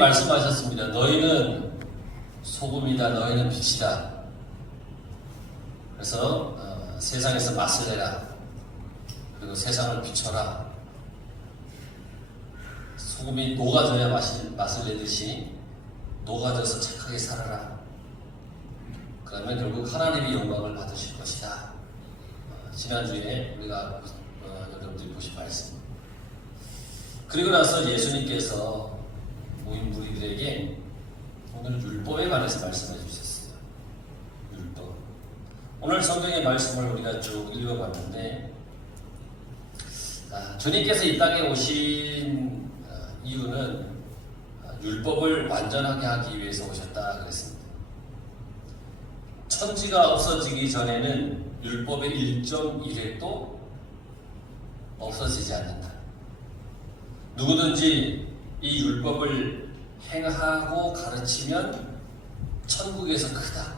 말씀하셨습니다. 너희는 소금이다, 너희는 빛이다. 그래서 세상에서 맛을 내라. 그리고 세상을 비춰라. 소금이 녹아져야 맛을 내듯이 녹아져서 착하게 살아라. 그러면 결국 하나님의 영광을 받으실 것이다. 지난주에 우리가 여러분들이 보신 말씀. 그리고 나서 예수님께서 모인 무리들에게 오늘 율법에 관해서 말씀해 주셨어요. 율법. 오늘 성경의 말씀을 우리가 쭉 읽어봤는데 주님께서 이 땅에 오신 이유는 율법을 완전하게 하기 위해서 오셨다 그랬습니다. 천지가 없어지기 전에는 율법의 1.1획도 없어지지 않는다. 누구든지 이 율법을 행하고 가르치면 천국에서 크다.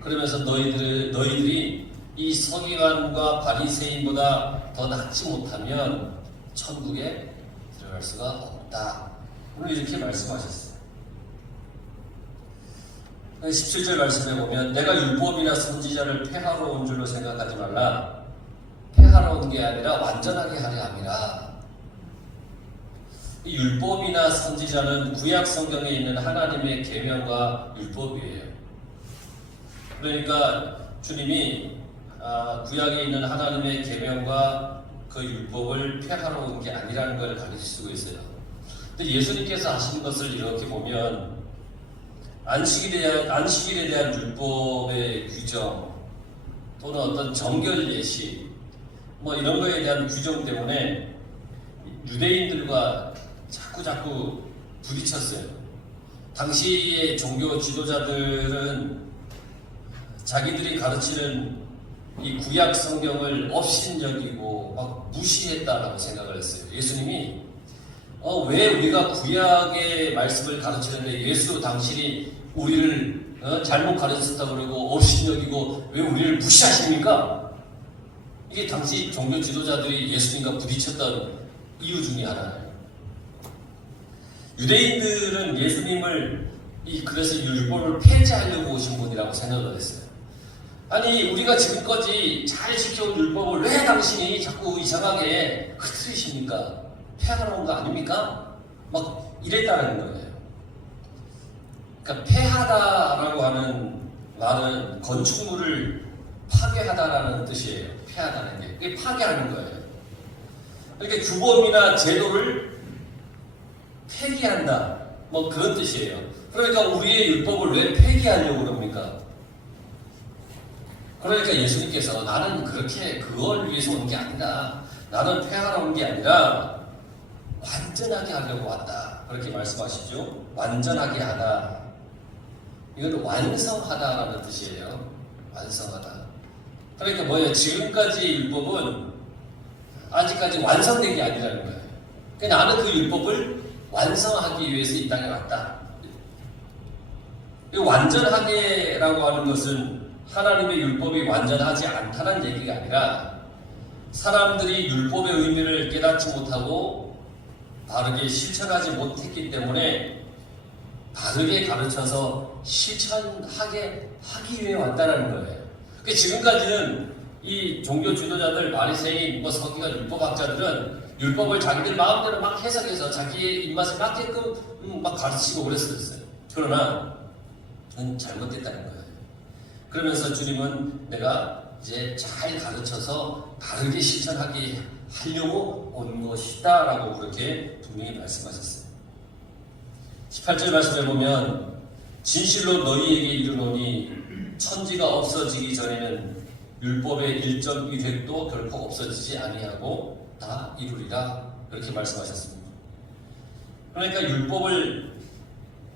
그러면서 너희들이 이 서기관과 바리새인보다 더 낫지 못하면 천국에 들어갈 수가 없다. 오늘 이렇게 말씀하셨어요. 17절 말씀에 보면 내가 율법이나 선지자를 폐하러 온 줄로 생각하지 말라. 폐하러 온 게 아니라 완전하게 하려 함이라. 이 율법이나 선지자는 구약 성경에 있는 하나님의 계명과 율법이에요. 그러니까 주님이 구약에 있는 하나님의 계명과 그 율법을 폐하러 온 게 아니라는 걸 가르칠 수가 있어요. 근데 예수님께서 하신 것을 이렇게 보면 안식일에 대한 율법의 규정 또는 어떤 정결 예시 뭐 이런 거에 대한 규정 때문에 유대인들과 자꾸 부딪혔어요. 당시의 종교 지도자들은 자기들이 가르치는 이 구약 성경을 업신여기고 막 무시했다라고 생각을 했어요. 예수님이 왜 우리가 구약의 말씀을 가르치는데 예수 당신이 우리를 잘못 가르쳤다고 그러고 업신여기고 왜 우리를 무시하십니까? 이게 당시 종교 지도자들이 예수님과 부딪혔던 이유 중에 하나예요. 유대인들은 예수님을 그래서 율법을 폐지하려고 오신 분이라고 생각을 했어요. 아니 우리가 지금까지 잘 지켜온 율법을 왜 당신이 자꾸 이상하게 흐트리십니까? 폐하러 온 거 아닙니까? 막 이랬다는 거예요. 그러니까 폐하다라고 하는 말은 건축물을 파괴하다라는 뜻이에요. 폐하다는 게. 그게 파괴하는 거예요. 그러니까 규범이나 제도를 폐기한다. 뭐 그런 뜻이에요. 그러니까 우리의 율법을 왜 폐기하려고 그럽니까? 그러니까 예수님께서 나는 그렇게 그걸 위해서 온 게 아니라 나는 폐하러 온 게 아니라 완전하게 하려고 왔다. 그렇게 말씀하시죠. 완전하게 하다. 이건 완성하다라는 뜻이에요. 완성하다. 그러니까 뭐예요? 지금까지 율법은 아직까지 완성된 게 아니라는 거예요. 그러니까 나는 그 율법을 완성하기 위해서 이 땅에 왔다. 이 완전하게라고 하는 것은 하나님의 율법이 완전하지 않다는 얘기가 아니라 사람들이 율법의 의미를 깨닫지 못하고 바르게 실천하지 못했기 때문에 바르게 가르쳐서 실천하게 하기 위해 왔다는 거예요. 그러니까 지금까지는 이 종교 지도자들, 바리새인, 서기관, 율법학자들은 율법을 자기들 마음대로 막 해석해서 자기의 입맛에 맞게끔 막 가르치고 그랬었어요. 그러나 그건 잘못됐다는 거예요. 그러면서 주님은 내가 이제 잘 가르쳐서 바르게 실천하게 하려고 온 것이다 라고 그렇게 분명히 말씀하셨어요. 18절 말씀에 보면 진실로 너희에게 이르노니 천지가 없어지기 전에는 율법의 1.1획도 결코 없어지지 아니하고 다 이루리라 그렇게 말씀하셨습니다. 그러니까 율법을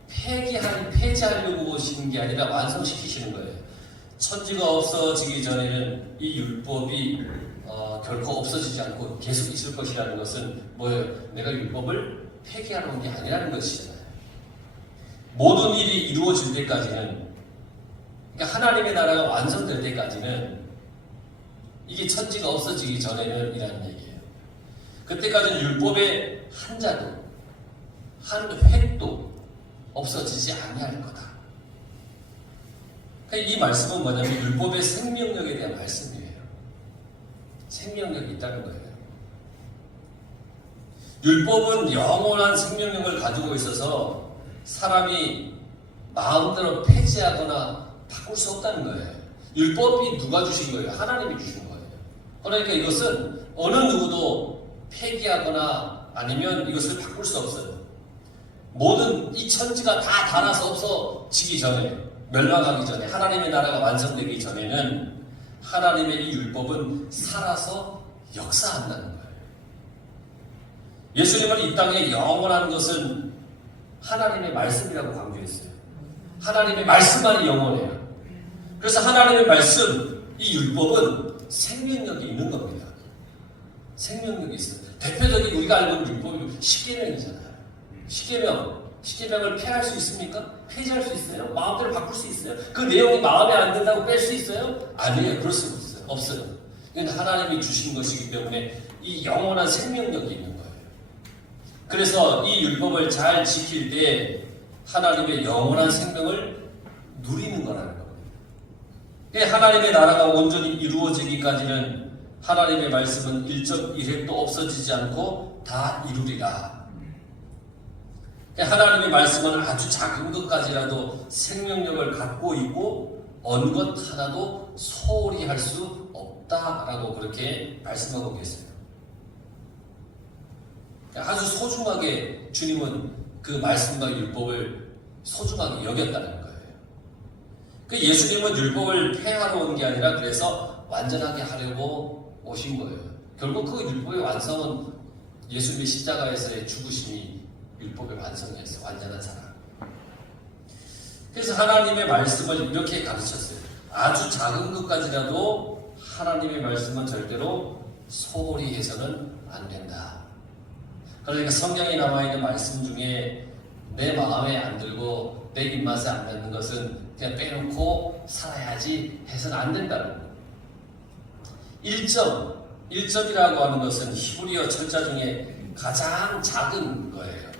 폐지하려고 오시는 게 아니라 완성시키시는 거예요. 천지가 없어지기 전에는 이 율법이 결코 없어지지 않고 계속 있을 것이라는 것은 뭐예요? 내가 율법을 폐기하러 온 게 아니라는 것이잖아요. 모든 일이 이루어질 때까지는, 그러니까 하나님의 나라가 완성될 때까지는 이게 천지가 없어지기 전에는 이라는 얘기예요. 그때까지는 율법의 한자도 한 획도 없어지지 아니할 거다. 이 말씀은 뭐냐면 율법의 생명력에 대한 말씀이에요. 생명력이 있다는 거예요. 율법은 영원한 생명력을 가지고 있어서 사람이 마음대로 폐지하거나 바꿀 수 없다는 거예요. 율법이 누가 주신 거예요? 하나님이 주신 거예요. 그러니까 이것은 어느 누구도 폐기하거나 아니면 이것을 바꿀 수 없어요. 모든 이 천지가 다 닳아서 없어지기 전에, 멸망하기 전에, 하나님의 나라가 완성되기 전에는 하나님의 이 율법은 살아서 역사한다는 거예요. 예수님은 이 땅에 영원한 것은 하나님의 말씀이라고 강조했어요. 하나님의 말씀만이 영원해요. 그래서 하나님의 말씀, 이 율법은 생명력이 있는 겁니다. 생명력이 있어요. 대표적인 우리가 알고 있는 율법이 십계명이잖아요. 십계명을 폐할 수 있습니까? 폐지할 수 있어요? 마음대로 바꿀 수 있어요? 그 내용이 마음에 안 든다고 뺄 수 있어요? 아니에요. 그럴 수 없어요. 이건 하나님이 주신 것이기 때문에 이 영원한 생명력이 있는 거예요. 그래서 이 율법을 잘 지킬 때 하나님의 영원한 생명을 누리는 거라는 겁니다. 하나님의 나라가 온전히 이루어지기까지는 하나님의 말씀은 1.1획도 없어지지 않고 다 이루리라. 하나님의 말씀은 아주 작은 것까지라도 생명력을 갖고 있고 어느 것 하나도 소홀히 할 수 없다라고 그렇게 말씀하고 계세요. 아주 소중하게 주님은 그 말씀과 율법을 소중하게 여겼다는 거예요. 예수님은 율법을 폐하러 온 게 아니라 그래서 완전하게 하려고 오신 거예요. 결국 그 율법의 완성은 예수님의 십자가에서의 죽으심이 율법의 완성이었어요. 완전한 사랑. 그래서 하나님의 말씀을 이렇게 가르쳤어요. 아주 작은 것까지라도 하나님의 말씀은 절대로 소홀히 해서는 안 된다. 그러니까 성경에 남아있는 말씀 중에 내 마음에 안 들고 내 입맛에 안 맞는 것은 그냥 빼놓고 살아야지 해서는 안 된다는 거예요. 1점이라고 하는 것은 히브리어 철자 중에 가장 작은 거예요.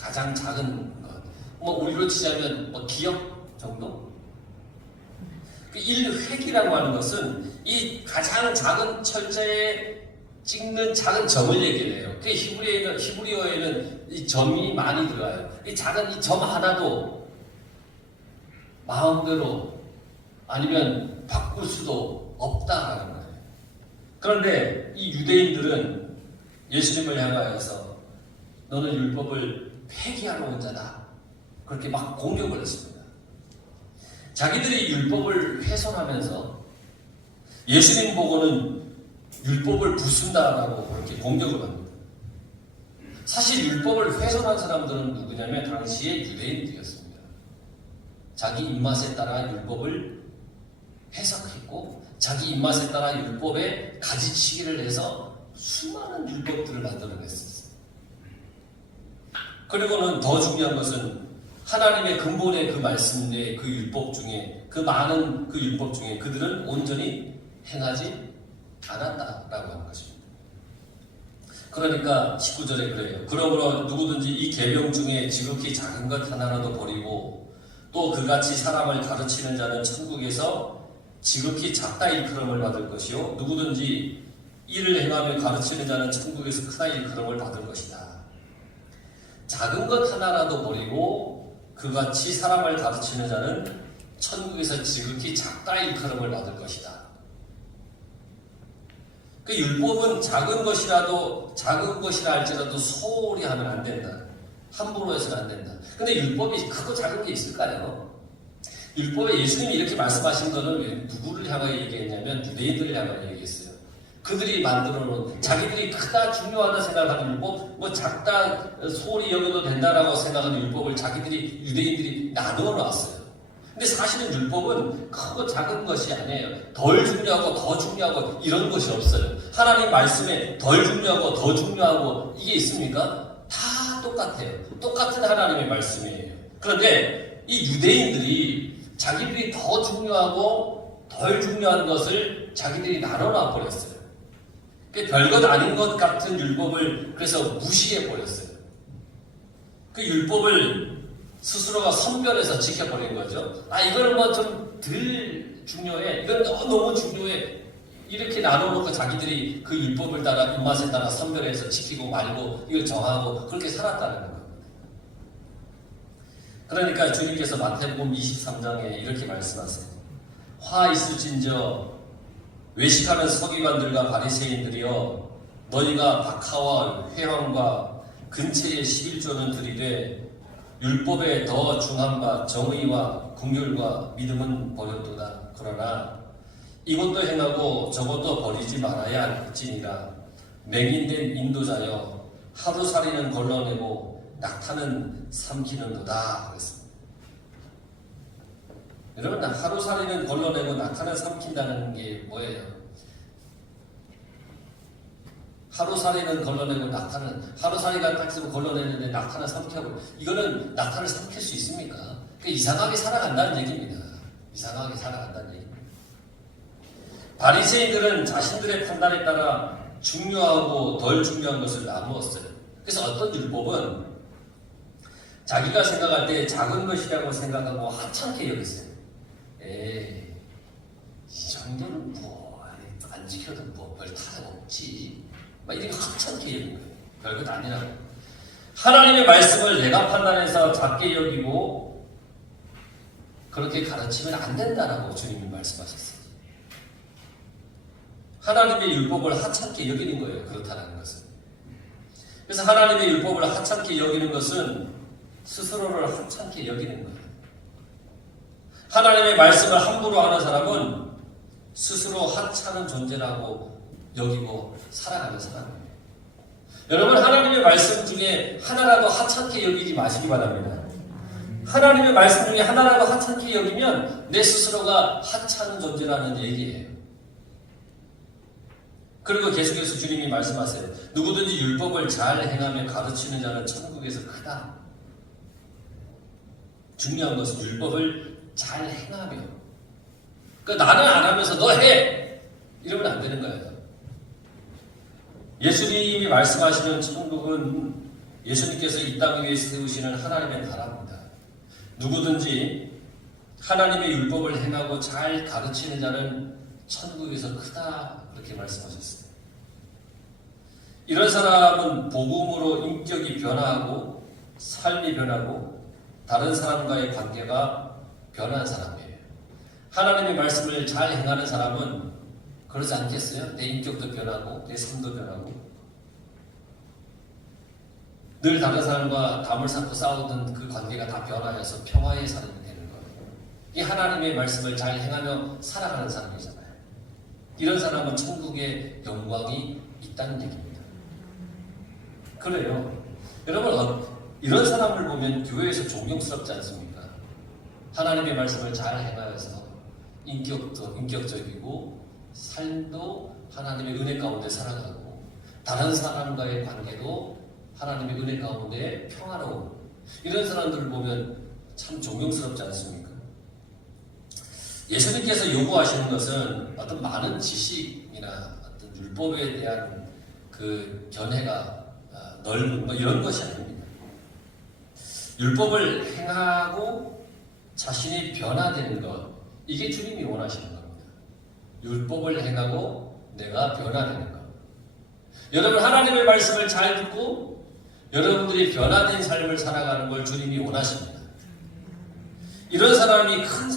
가장 작은 것. 우리로 치자면 기억 정도? 1획이라고 하는 것은 이 가장 작은 철자에 찍는 작은 점을 얘기해요. 히브리어에는 이 점이 많이 들어가요. 이 작은 이 점 하나도 마음대로 아니면 바꿀 수도 없다라는 거예요. 그런데 이 유대인들은 예수님을 향하여서 너는 율법을 폐기하러 온 자다. 그렇게 막 공격을 했습니다. 자기들이 율법을 훼손하면서 예수님 보고는 율법을 부순다라고 그렇게 공격을 합니다. 사실 율법을 훼손한 사람들은 누구냐면 당시의 유대인들이었습니다. 자기 입맛에 따라 율법을 해석했고 자기 입맛에 따라 율법에 가지치기를 해서 수많은 율법들을 만들어냈었어요. 그리고는 더 중요한 것은 하나님의 근본의 그 말씀 내의 그 율법 중에 그 많은 그 율법 중에 그들은 온전히 행하지 않았다라고 하는 것입니다. 그러니까 19절에 그래요. 그러므로 누구든지 이 계명 중에 지극히 작은 것 하나라도 버리고 또 그같이 사람을 가르치는 자는 천국에서 지극히 작다 일컬음을 받을 것이요 누구든지 이를 행하며 가르치는 자는 천국에서 크다 일컬음을 받을 것이다. 작은 것 하나라도 버리고 그같이 사람을 가르치는 자는 천국에서 지극히 작다 일컬음을 받을 것이다. 그 율법은 작은 것이라 할지라도 소홀히 하면 안 된다. 함부로 해서는 안 된다. 근데 율법이 크고 작은 게 있을까요? 율법에 예수님이 이렇게 말씀하신 거는 누구를 향하여 얘기했냐면 유대인들을 향하여 얘기했어요. 그들이 만들어 놓은 자기들이 크다 중요하다 생각하는 율법, 작다 소홀히 여겨도 된다라고 생각하는 율법을 유대인들이 나누어 놨어요. 근데 사실은 율법은 크고 작은 것이 아니에요. 덜 중요하고 더 중요하고 이런 것이 없어요. 하나님 말씀에 덜 중요하고 더 중요하고 이게 있습니까? 다 똑같아요. 똑같은 하나님의 말씀이에요. 그런데 이 유대인들이 자기들이 더 중요하고 덜 중요한 것을 자기들이 나눠놔 버렸어요. 별것 아닌 것 같은 율법을 그래서 무시해 버렸어요. 그 율법을 스스로가 선별해서 지켜버린 거죠. 이거는 뭐 좀 덜 중요해. 이건 너무 중요해. 이렇게 나눠놓고 자기들이 그 율법을 따라 입맛에 따라 선별해서 지키고 말고 이걸 정하고 그렇게 살았다는 겁니다. 그러니까 주님께서 마태복음 23장에 이렇게 말씀하세요. 화 있을진저 외식하는 서기관들과 바리새인들이여 너희가 박하와 회황과 근처에 11조는 들이되 율법에 더 중한 바 정의와 긍휼과 믿음은 버렸도다. 그러나 이것도 행하고 저것도 버리지 말아야 할지니라. 맹인된 인도자여 하루살이는 걸러내고 낙타는 삼키는도다. 그랬습니다. 여러분, 하루살이는 걸러내고 낙타는 삼킨다는 게 뭐예요? 하루살이는 걸러내고 낙타는, 하루살이가 딱 쓰고 걸러내는데 낙타는 삼켜고, 이거는 낙타를 삼킬 수 있습니까? 이상하게 살아간다는 얘기입니다. 이상하게 살아간다는 얘기입니다. 바리새인들은 자신들의 판단에 따라 중요하고 덜 중요한 것을 나누었어요. 그래서 어떤 율법은 자기가 생각할 때 작은 것이라고 생각하고 하찮게 여겼어요. 이 정도는 뭐 안 지켜도 뭐 별 타격 없지. 막 이렇게 하찮게 여긴 거예요. 별것 아니라고. 하나님의 말씀을 내가 판단해서 작게 여기고 그렇게 가르치면 안 된다라고 주님이 말씀하셨어요. 하나님의 율법을 하찮게 여기는 거예요. 그렇다는 것은. 그래서 하나님의 율법을 하찮게 여기는 것은 스스로를 하찮게 여기는 거예요. 하나님의 말씀을 함부로 하는 사람은 스스로 하찮은 존재라고 여기고 살아가는 사람이에요. 여러분, 하나님의 말씀 중에 하나라도 하찮게 여기지 마시기 바랍니다. 하나님의 말씀 중에 하나라도 하찮게 여기면 내 스스로가 하찮은 존재라는 얘기예요. 그리고 계속해서 주님이 말씀하세요. 누구든지 율법을 잘 행하며 가르치는 자는 천국에서 크다. 중요한 것은 율법을 잘 행하며. 그러니까 나는 안 하면서 너 해! 이러면 안 되는 거예요. 예수님이 말씀하시는 천국은 예수님께서 이 땅 위에 세우시는 하나님의 나라입니다. 누구든지 하나님의 율법을 행하고 잘 가르치는 자는 천국에서 크다. 그렇게 말씀하셨어요. 이런 사람은 복음으로 인격이 변화하고 삶이 변하고 다른 사람과의 관계가 변한 사람이에요. 하나님의 말씀을 잘 행하는 사람은 그러지 않겠어요? 내 인격도 변하고 내 삶도 변하고 늘 다른 사람과 담을 쌓고 싸우던 그 관계가 다 변화해서 평화의 사람이 되는 거예요. 이 하나님의 말씀을 잘 행하며 살아가는 사람이잖아요. 이런 사람은 천국의 영광이 있다는 얘기입니다. 그래요. 여러분, 이런 사람을 보면 교회에서 존경스럽지 않습니까? 하나님의 말씀을 잘 행하여서 인격적이고 삶도 하나님의 은혜 가운데 살아가고 다른 사람과의 관계도 하나님의 은혜 가운데 평화로운 이런 사람들을 보면 참 존경스럽지 않습니까? 예수님께서 요구하시는 것은 어떤 많은 지식이나 어떤 율법에 대한 그 견해가 넓은 이런 것이 아닙니다. 율법을 행하고 자신이 변화되는 것, 이게 주님이 원하시는 겁니다. 율법을 행하고 내가 변화되는 것. 여러분, 하나님의 말씀을 잘 듣고 여러분들이 변화된 삶을 살아가는 걸 주님이 원하십니다. 이런 사람이 큰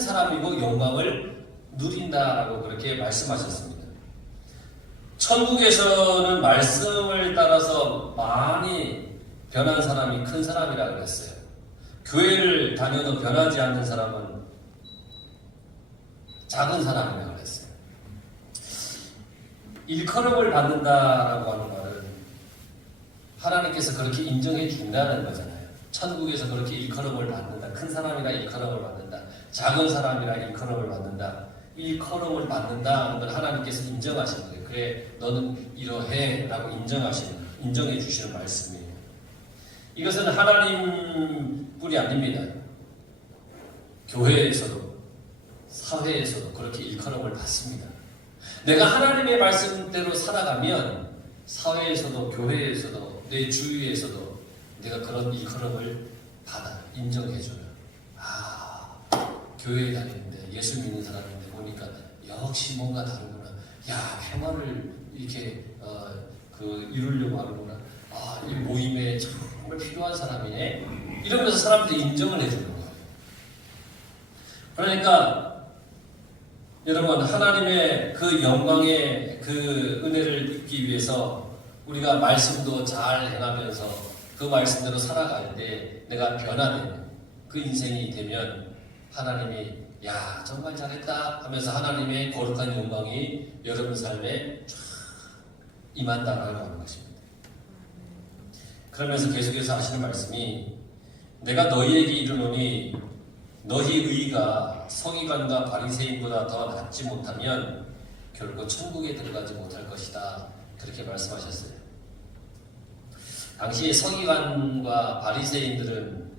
사람이고 영광을 누린다라고 그렇게 말씀하셨습니다. 천국에서는 말씀을 따라서 많이 변한 사람이 큰 사람이라고 했어요. 교회를 다녀도 변하지 않는 사람은 작은 사람이라고 했어요. 일컬음을 받는다라고 하는 말은 하나님께서 그렇게 인정해 준다는 거잖아요. 천국에서 그렇게 일컬음을 받는다. 큰 사람이라 일컬음을 받는다. 작은 사람이라 일컬음을 받는다. 일컬음을 받는다 하는 건 하나님께서 인정하시는 거예요. 그래, 너는 이러해 라고 인정해 주시는 말씀이에요. 이것은 하나님뿐이 아닙니다. 교회에서도 사회에서도 그렇게 일컬음을 받습니다. 내가 하나님의 말씀대로 살아가면 사회에서도 교회에서도 내 주위에서도 내가 그런 일컬음을 받아 인정해줘요. 교회에 다니는데 예수 믿는 사람인데 보니까 역시 뭔가 다르구나. 평화를 이렇게 이루려고 하는구나. 이 모임에 정말 필요한 사람이네. 이러면서 사람들이 인정을 해주는 거예요. 그러니까 여러분, 하나님의 그 영광의 그 은혜를 입기 위해서 우리가 말씀도 잘 행하면서 그 말씀대로 살아갈 때 내가 변화되는 그 인생이 되면 하나님이 정말 잘했다 하면서 하나님의 거룩한 영광이 여러분 삶에 쫙 임한다라고 하는 것입니다. 그러면서 계속해서 하시는 말씀이 내가 너희에게 이르노니 너희 의가 서기관과 바리새인보다 더 낫지 못하면 결국 천국에 들어가지 못할 것이다. 그렇게 말씀하셨어요. 당시에 서기관과 바리새인들은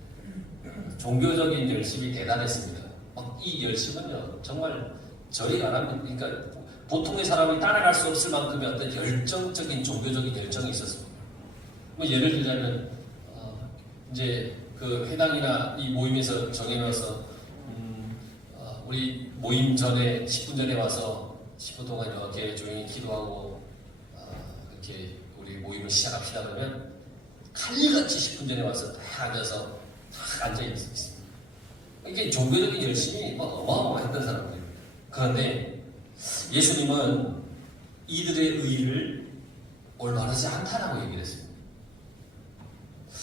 종교적인 열심이 대단했습니다. 이 열심은요, 정말 저희가 하면, 그러니까 보통의 사람이 따라갈 수 없을 만큼의 어떤 열정적인 종교적인 열정이 있었습니다. 예를 들자면 이제 그 회당이나 이 모임에서 정해놓아서 우리 모임 전에 10분 전에 와서 10분 동안 이렇게 조용히 기도하고 이렇게 우리 모임을 시작합시다 그러면 칼같이 10분 전에 와서 다 앉아서 다 앉아 있습니다. 이게 종교적인 열심이 어마어마했던 사람들입니다. 그런데 예수님은 이들의 의의를 올바르지 않다라고 얘기를 했습니다.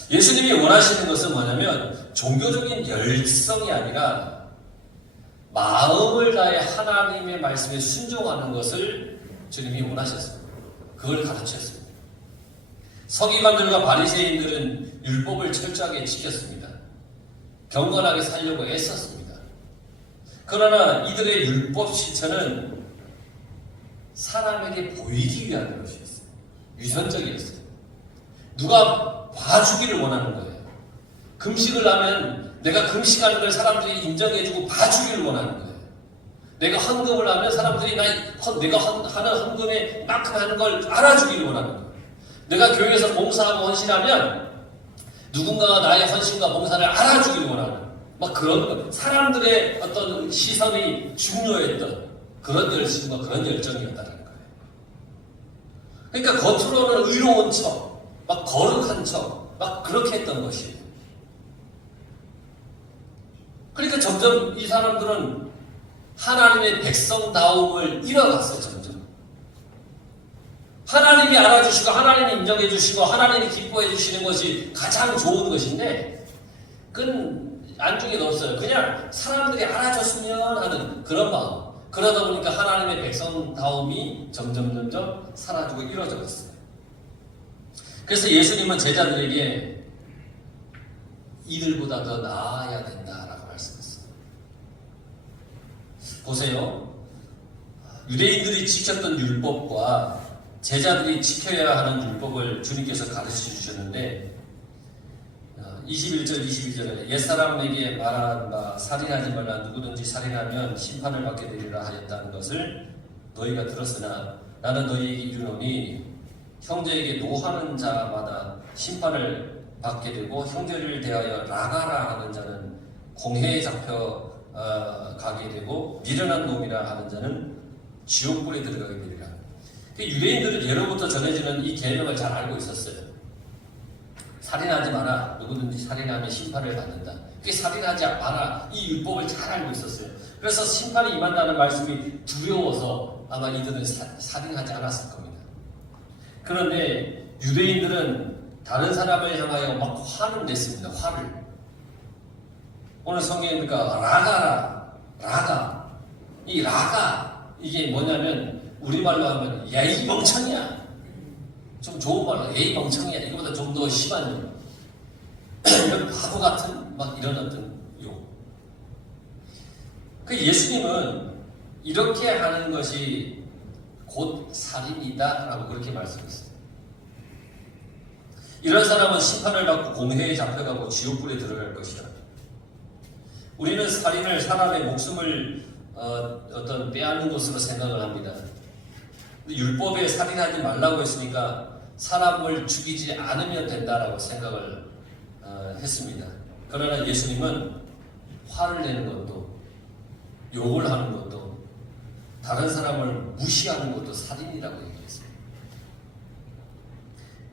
예수님이 원하시는 것은 뭐냐면 종교적인 열성이 아니라 마음을 다해 하나님의 말씀에 순종하는 것을 주님이 원하셨습니다. 그걸 가르쳤습니다. 서기관들과 바리새인들은 율법을 철저하게 지켰습니다. 경건하게 살려고 애썼습니다. 그러나 이들의 율법 실천은 사람에게 보이기 위한 것이었어요. 유선적이었어요. 누가 봐주기를 원하는 거예요. 금식을 하면 내가 금식하는 걸 사람들이 인정해주고 봐주기를 원하는 거예요. 내가 헌금을 하면 사람들이 내가 하는 헌금에 만큼 하는 걸 알아주기를 원하는 거예요. 내가 교회에서 봉사하고 헌신하면 누군가가 나의 헌신과 봉사를 알아주기를 원하는 그런 거. 사람들의 어떤 시선이 중요했던 그런 열심과 그런 열정이었다는 거예요. 그러니까 겉으로는 의로운 척, 거룩한 척, 그렇게 했던 것이에요. 그러니까 점점 이 사람들은 하나님의 백성다움을 잃어갔어요. 점점 하나님이 알아주시고 하나님이 인정해 주시고 하나님이 기뻐해 주시는 것이 가장 좋은 것인데 그건 안중에 넣었어요. 그냥 사람들이 알아줬으면 하는 그런 마음. 그러다 보니까 하나님의 백성다움이 점점 사라지고 이루어져 갔어요. 그래서 예수님은 제자들에게 이들보다 더 나아야 된다라고 말씀했어요. 보세요. 유대인들이 지켰던 율법과 제자들이 지켜야 하는 율법을 주님께서 가르쳐 주셨는데 21절 22절에 옛사람에게 말한 바 살인하지 말라 누구든지 살인하면 심판을 받게 되리라 하였다는 것을 너희가 들었으나 나는 너희에게 이르노니 형제에게 노하는 자마다 심판을 받게 되고 형제를 대하여 라가라 하는 자는 공회에 잡혀 가게 되고 미련한 놈이라 하는 자는 지옥불에 들어가게 되리라. 유대인들은 예로부터 전해지는 이 계명을 잘 알고 있었어요. 살인하지 마라. 누구든지 살인하면 심판을 받는다. 그게 살인하지 마라. 이 율법을 잘 알고 있었어요. 그래서 심판이 임한다는 말씀이 두려워서 아마 이들은 살인하지 않았을 겁니다. 그런데 유대인들은 다른 사람을 향하여 화를 냈습니다. 화를. 오늘 성경에 보니까 라가. 이 라가 이게 뭐냐면 우리말로 하면 야 이 멍청이야. 좀 좋은 말로 야 이 멍청이야. 이거보다 좀 더 심한 이런 바보 같은 이런 어떤 용. 그 예수님은 이렇게 하는 것이 곧 살인이다라고 그렇게 말씀했어요. 이런 사람은 심판을 받고 공회에 잡혀가고 지옥불에 들어갈 것이다. 우리는 살인을 사람의 목숨을 어떤 빼앗는 것으로 생각을 합니다. 율법에 살인하지 말라고 했으니까 사람을 죽이지 않으면 된다라고 생각을 했습니다. 그러나 예수님은 화를 내는 것도, 욕을 하는 것도, 다른 사람을 무시하는 것도 살인이라고 얘기했어요.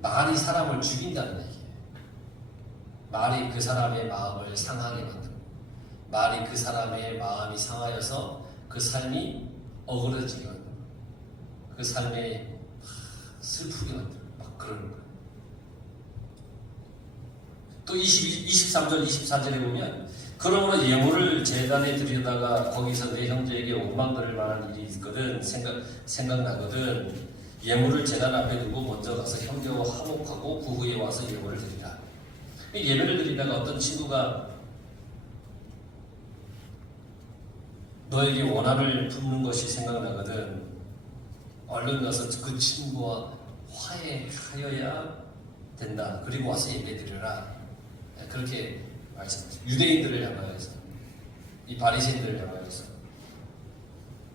말이 사람을 죽인다는 얘기예요. 말이 그 사람의 마음을 상하게 만들고, 말이 그 사람의 마음이 상하여서 그 삶이 어그러지건, 그 삶에 슬프게 만들고 막 그러는 거예요. 또 23절 24절에 보면, 그러므로 예물을 제단에 드리다가 거기서 내 형제에게 원망들을 만한 일이 있거든 생각나거든 예물을 제단 앞에 두고 먼저 가서 형제와 화목하고 그 후에 와서 예물을 드리라. 예배를 드리다가 어떤 친구가 너에게 원한을 품는 것이 생각나거든 얼른 가서 그 친구와 화해하여야 된다. 그리고 와서 예배 드려라. 그렇게 말씀하셨어요. 유대인들을 향하여서, 이 바리새인들을 향하여서.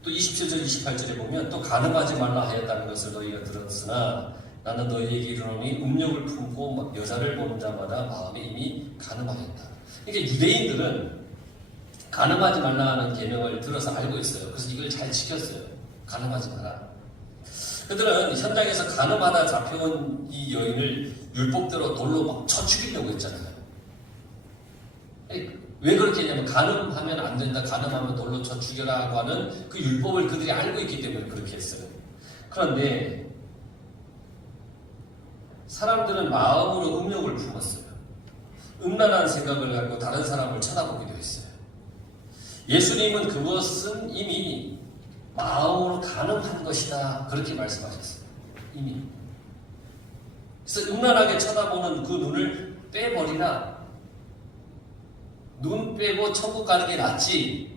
또 27절 28절에 보면 또 간음하지 말라 하였다는 것을 너희가 들었으나 나는 너희에게 이르노니 음욕을 품고 막 여자를 보는 자마다 마음에 이미 간음하였다. 이게 유대인들은 간음하지 말라 하는 계명을 들어서 알고 있어요. 그래서 이걸 잘 지켰어요. 간음하지 마라. 그들은 현장에서 간음하다 잡혀온 이 여인을 율법대로 돌로 막 쳐 죽이려고 했잖아요. 왜 그렇게 했냐면 간음하면 안 된다, 간음하면 돌로 쳐 죽여라고 하는 그 율법을 그들이 알고 있기 때문에 그렇게 했어요. 그런데 사람들은 마음으로 음욕을 품었어요. 음란한 생각을 갖고 다른 사람을 쳐다보기도 했어요. 예수님은 그것은 이미 마음으로 간음한 것이다, 그렇게 말씀하셨어요. 이미. 그래서 음란하게 쳐다보는 그 눈을 빼버리라. 눈 빼고 천국 가는 게 낫지,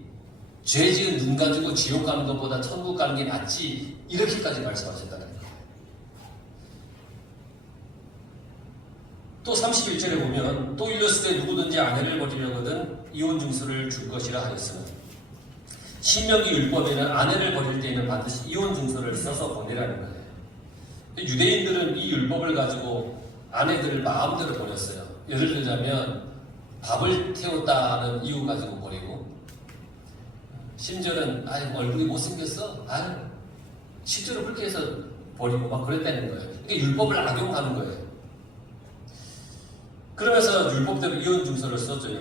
죄 지은 눈 가지고 지옥 가는 것보다 천국 가는 게 낫지, 이렇게까지 말씀하셨다는 거예요. 또 31절에 보면 또 일렀을 때 누구든지 아내를 버리려거든 이혼 증서를 줄 것이라 하였으나 신명기 율법에는 아내를 버릴 때에는 반드시 이혼 증서를 써서 보내라는 거예요. 유대인들은 이 율법을 가지고 아내들을 마음대로 버렸어요. 예를 들자면 밥을 태웠다는 이유 가지고 버리고, 심지어는 얼굴이 못생겼어? 실제로 그렇게 해서 버리고 막 그랬다는 거예요. 이게 율법을 악용하는 거예요. 그러면서 율법대로 이혼 증서를 써줘요.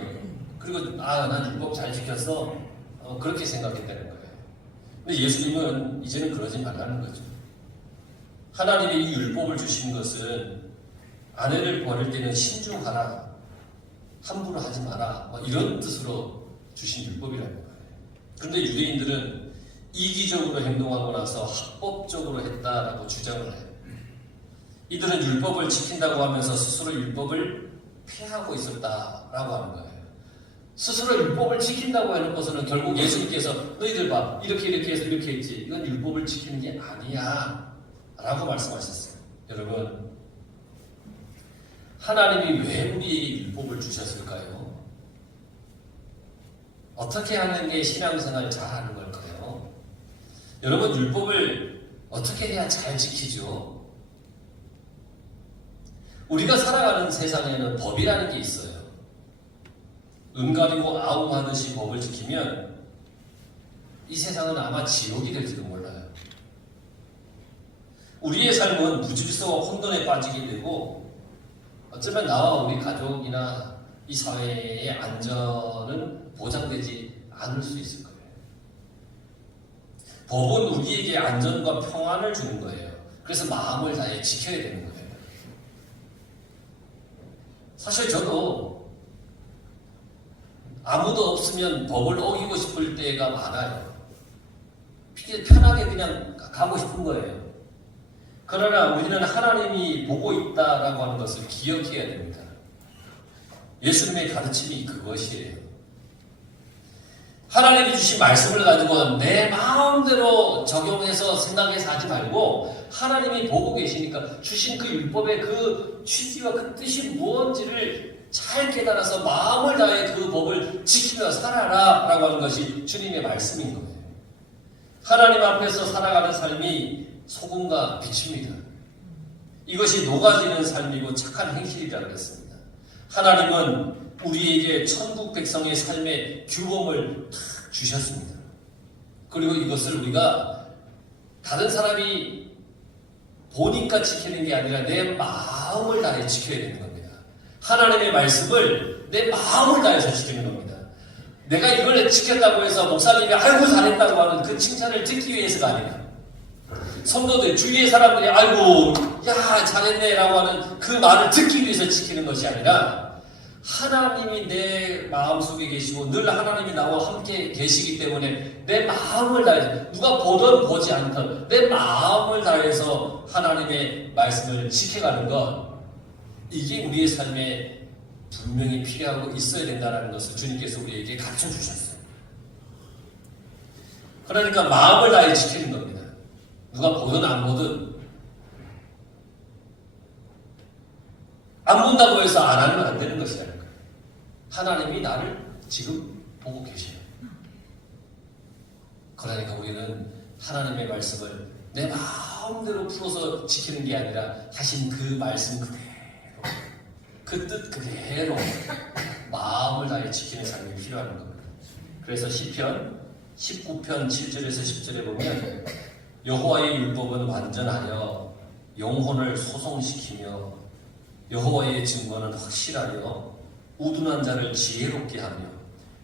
그리고 난 율법 잘 지켰어, 그렇게 생각했다는 거예요. 근데 예수님은 이제는 그러지 말라는 거죠. 하나님이 이 율법을 주신 것은 아내를 버릴 때는 신중하라, 함부로 하지 마라, 이런 뜻으로 주신 율법이라는 거예요. 그런데 유대인들은 이기적으로 행동하고 나서 합법적으로 했다라고 주장을 해요. 이들은 율법을 지킨다고 하면서 스스로 율법을 폐하고 있었다라고 하는 거예요. 스스로 율법을 지킨다고 하는 것은 결국 예수님께서 너희들 봐, 이렇게 해서 이렇게 했지, 이건 율법을 지키는 게 아니야 라고 말씀하셨어요. 여러분, 하나님이 왜 우리에게 율법을 주셨을까요? 어떻게 하는 게 신앙생활 잘하는 걸까요? 여러분, 율법을 어떻게 해야 잘 지키죠? 우리가 살아가는 세상에는 법이라는 게 있어요. 가리고 아웅하듯이 법을 지키면 이 세상은 아마 지옥이 될지도 몰라요. 우리의 삶은 무질서와 혼돈에 빠지게 되고 어쩌면 나와 우리 가족이나 이 사회의 안전은 보장되지 않을 수 있을 거예요. 법은 우리에게 안전과 평안을 주는 거예요. 그래서 마음을 다해 지켜야 되는 거예요. 사실 저도 아무도 없으면 법을 어기고 싶을 때가 많아요. 편하게 그냥 가고 싶은 거예요. 그러나 우리는 하나님이 보고 있다라고 하는 것을 기억해야 됩니다. 예수님의 가르침이 그것이에요. 하나님이 주신 말씀을 가지고 내 마음대로 적용해서 생각해서 하지 말고, 하나님이 보고 계시니까 주신 그 율법의 그 취지와 그 뜻이 무엇인지를 잘 깨달아서 마음을 다해 그 법을 지키며 살아라 라고 하는 것이 주님의 말씀인 거예요. 하나님 앞에서 살아가는 삶이 소금과 빛입니다. 이것이 녹아지는 삶이고 착한 행실이라고 했습니다. 하나님은 우리에게 천국 백성의 삶의 규범을 탁 주셨습니다. 그리고 이것을 우리가 다른 사람이 보니까 지키는 게 아니라 내 마음을 다해 지켜야 되는 겁니다. 하나님의 말씀을 내 마음을 다해서 지키는 겁니다. 내가 이걸 지켰다고 해서 목사님이 아이고 잘했다고 하는 그 칭찬을 듣기 위해서가 아니라, 성도들 주위의 사람들이 아이고 야 잘했네 라고 하는 그 말을 듣기 위해서 지키는 것이 아니라, 하나님이 내 마음속에 계시고 늘 하나님이 나와 함께 계시기 때문에 내 마음을 다해서, 누가 보든 보지 않든 내 마음을 다해서 하나님의 말씀을 지켜가는 것, 이게 우리의 삶에 분명히 필요하고 있어야 된다는 것을 주님께서 우리에게 가르쳐 주셨어요. 그러니까 마음을 다해 지키는 겁니다. 누가 보든 안 보든. 안 본다고 해서 안 하면 안 되는 것이라는 거예요. 하나님이 나를 지금 보고 계셔요. 그러니까 우리는 하나님의 말씀을 내 마음대로 풀어서 지키는 게 아니라 하신 그 말씀 그대로, 그 뜻 그대로 마음을 다해 지키는 삶이 필요한 겁니다. 그래서 시편 19편 7절에서 10절에 보면 여호와의 율법은 완전하여 영혼을 소송시키며 여호와의 증거는 확실하여 우둔한 자를 지혜롭게 하며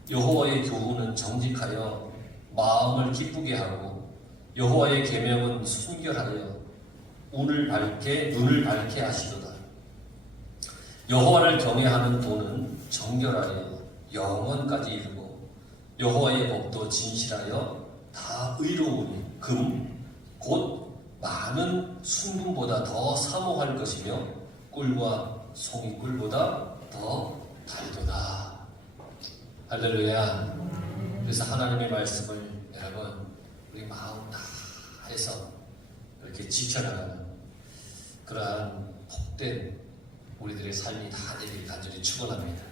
여호와의 교훈은 정직하여 마음을 기쁘게 하고 여호와의 계명은 순결하여 눈을 밝게 하시도다. 여호와를 경외하는 도는 정결하여 영원까지 이르고 여호와의 법도 진실하여 다 의로우니 곧 많은 순금보다 더 사모할 것이며 꿀과 송이꿀보다 더 달도다. 할렐루야. 그래서 하나님의 말씀을 여러분 우리 마음 다해서 이렇게 지켜나가는 그러한 복된 우리들의 삶이 다 되길 간절히 축원합니다.